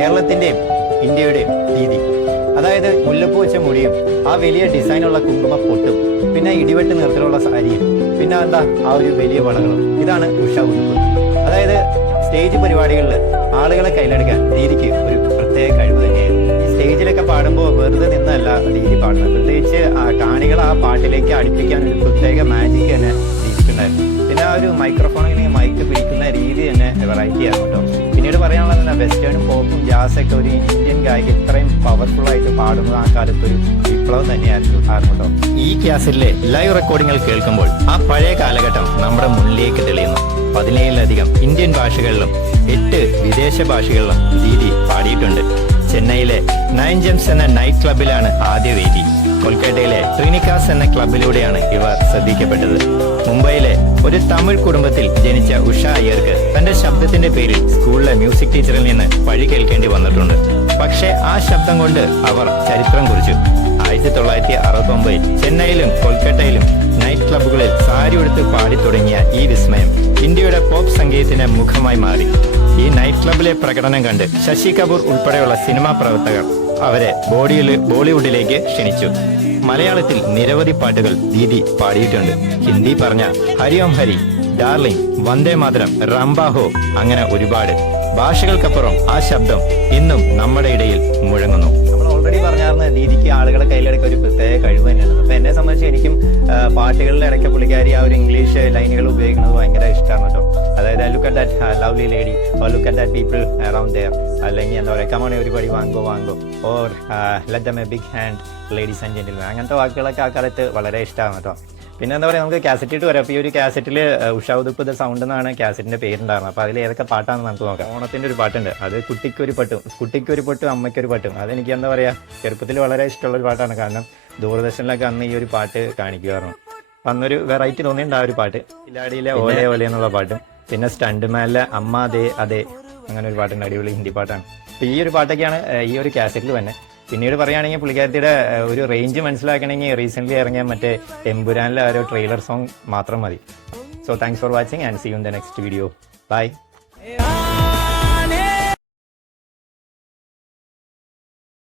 കേരളത്തിൻ്റെയും ഇന്ത്യയുടെയും രീതി. അതായത് മുല്ലപ്പൂ വെച്ച മുടിയും ആ വലിയ ഡിസൈനുള്ള കുങ്കുമ പൊട്ടും പിന്നെ ഇടിവെട്ട് നിറത്തിലുള്ള സാരിയും പിന്നെ എന്താ ആ ഒരു വലിയ വളകളും. ഇതാണ് ഉഷ ഉടുപ്പ്. അതായത് സ്റ്റേജ് പരിപാടികളിൽ ആളുകളെ കയ്യിലെടുക്കാൻ ദീദിക്ക് ഒരു പ്രത്യേക കഴിവ് തന്നെയായിരുന്നു. ഈ സ്റ്റേജിലൊക്കെ പാടുമ്പോൾ വെറുതെ നിന്നല്ല ദീദി പാടുന്നത്, പ്രത്യേകിച്ച് കാണികളെ ആ പാട്ടിലേക്ക് അടുപ്പിക്കാൻ ഒരു പ്രത്യേക മാജിക് തന്നെ ദീദിക്കുണ്ടായിരുന്നു. പിന്നെ ആ ഒരു മൈക്രോഫോണിൽ മൈക്ക് പിടിക്കുന്ന രീതി തന്നെ വെറൈറ്റി ആയിരുന്നു കേട്ടോ. പിന്നീട് പറയാനുള്ളത് വെസ്റ്റേണും പോപ്പും ജാസൊക്കെ ഒരു ഇന്ത്യൻ ഗായിക ഇത്രയും പവർഫുൾ ആയിട്ട് പാടുന്നത് ആ കാലത്ത് ഒരു വിപ്ലവം തന്നെയായിരുന്നു കേട്ടോ. ഈ ക്യാസറ്റിലെ ലൈവ് റെക്കോർഡിങ്ങൾ കേൾക്കുമ്പോൾ ആ പഴയ കാലഘട്ടം നമ്മുടെ മുന്നിലേക്ക് തെളിയുന്നു. 17ലധികം ഇന്ത്യൻ ഭാഷകളിലും 8 വിദേശ ഭാഷകളിലും ദീദി പാടിയിട്ടുണ്ട്. ചെന്നൈയിലെ 9 ജെംസ് എന്ന നൈറ്റ് ക്ലബിലാണ് ആദ്യ വേദി. കൊൽക്കത്തയിലെ ട്രിനിക്കാസ് എന്ന ക്ലബിലൂടെയാണ് ഇവർ ശ്രദ്ധിക്കപ്പെട്ടത്. മുംബൈയിലെ ഒരു തമിഴ് കുടുംബത്തിൽ ജനിച്ച ഉഷ അയ്യർക്ക് തന്റെ ശബ്ദത്തിന്റെ പേരിൽ സ്കൂളിലെ മ്യൂസിക് ടീച്ചറിൽ നിന്ന് പഴി കേൾക്കേണ്ടി വന്നിട്ടുണ്ട്. പക്ഷേ ആ ശബ്ദം കൊണ്ട് അവർ ചരിത്രം കുറിച്ചു. 1969 ചെന്നൈയിലും കൊൽക്കത്തയിലും നൈറ്റ് ക്ലബുകളിൽ സാരി ഉടുത്ത് പാടി തുടങ്ങിയ ഈ വിസ്മയം ഇന്ത്യയുടെ പോപ്പ് സംഗീതത്തിന്റെ മുഖമായി മാറി. ഈ നൈറ്റ് ക്ലബിലെ പ്രകടനം കണ്ട് ശശി കപൂർ ഉൾപ്പെടെയുള്ള സിനിമാ പ്രവർത്തകർ അവരെ ബോളിവുഡിലേക്ക് ക്ഷണിച്ചു. മലയാളത്തിൽ നിരവധി പാട്ടുകൾ ദീദി പാടിയിട്ടുണ്ട്. ഹിന്ദി പറഞ്ഞ ഹരി ഓം ഹരി, ഡാർലിംഗ്, വന്ദേ മാതരം, റംബാഹോ, അങ്ങനെ ഒരുപാട് ഭാഷകൾക്കപ്പുറം ആ ശബ്ദം ഇന്നും നമ്മുടെ ഇടയിൽ മുഴങ്ങുന്നു. നമ്മൾ ഓൾറെഡി പറഞ്ഞായിരുന്നു ദീദിക്ക് ആളുകളെ കയ്യിലെടുക്കുക ഒരു പ്രത്യേക കഴിവ് തന്നെയാണ്. അപ്പൊ എന്നെ സംബന്ധിച്ച് എനിക്കും പാട്ടുകളിൽ ഇടയ്ക്ക് പുള്ളിക്കാരി ആ ഒരു ഇംഗ്ലീഷ് ലൈനുകൾ ഉപയോഗിക്കുന്നത് ഭയങ്കര ഇഷ്ടമാണ് കേട്ടോ. അതായത് look at that lovely lady or look at that people around there, അല്ലെങ്കിൽ എന്താ പറയുക കമോൺ എവരിബഡി വാങ്ങോ വാങ്ങോ or let them a big hand ladies and gentleman, അങ്ങനത്തെ വാക്കുകളൊക്കെ ആ കാലത്ത് വളരെ ഇഷ്ടമാണ് കേട്ടോ. പിന്നെ എന്താ പറയുക, നമുക്ക് കാസറ്റ് ഇട്ട് വരാം. അപ്പോൾ ഈ ഒരു കാസറ്റിൽ ഉഷ ഉടുപ്പ് ദ സൗണ്ട് എന്നാണ് കാസറ്റിൻ്റെ പേരുണ്ടായിരുന്നത്. അപ്പോൾ അതിൽ ഏതൊക്കെ പാട്ടാണെന്ന് നമുക്ക് നോക്കാം. ഓണത്തിൻ്റെ ഒരു പാട്ടുണ്ട്, അത് കുട്ടിക്കൊരു പട്ടും അമ്മയ്ക്കൊരു പട്ടും. അതെനിക്ക് എന്താ പറയുക ചെറുപ്പത്തിൽ വളരെ ഇഷ്ടമുള്ളൊരു പാട്ടാണ്. കാരണം ദൂരദർശനിലൊക്കെ അന്ന് ഈ ഒരു പാട്ട് കാണിക്കുമായിരുന്നു. അപ്പം അന്നൊരു വെറൈറ്റി തോന്നിയിട്ടുണ്ട് ആ ഒരു പാട്ട്. കില്ലാടിയിലെ ഓലെ ഓലെ എന്നുള്ള പാട്ടും പിന്നെ സ്റ്റണ്ട്മാനിലെ അമ്മ അതേ അതേ അങ്ങനെ ഒരു പാട്ടുണ്ട്, അടിപൊളി ഹിന്ദി പാട്ടാണ്. അപ്പോൾ ഈ ഒരു പാട്ടൊക്കെയാണ് ഈ ഒരു കാസറ്റിൽ തന്നെ. പിന്നീട് പറയുകയാണെങ്കിൽ പുള്ളിക്കാരത്തിയുടെ ഒരു റേഞ്ച് മനസ്സിലാക്കണമെങ്കിൽ റീസെൻ്റ്ലി ഇറങ്ങിയ മറ്റേ എമ്പുരാനിലെ ഒരു ട്രെയിലർ സോങ് മാത്രം മതി. So thanks for watching and see you in the next video. By.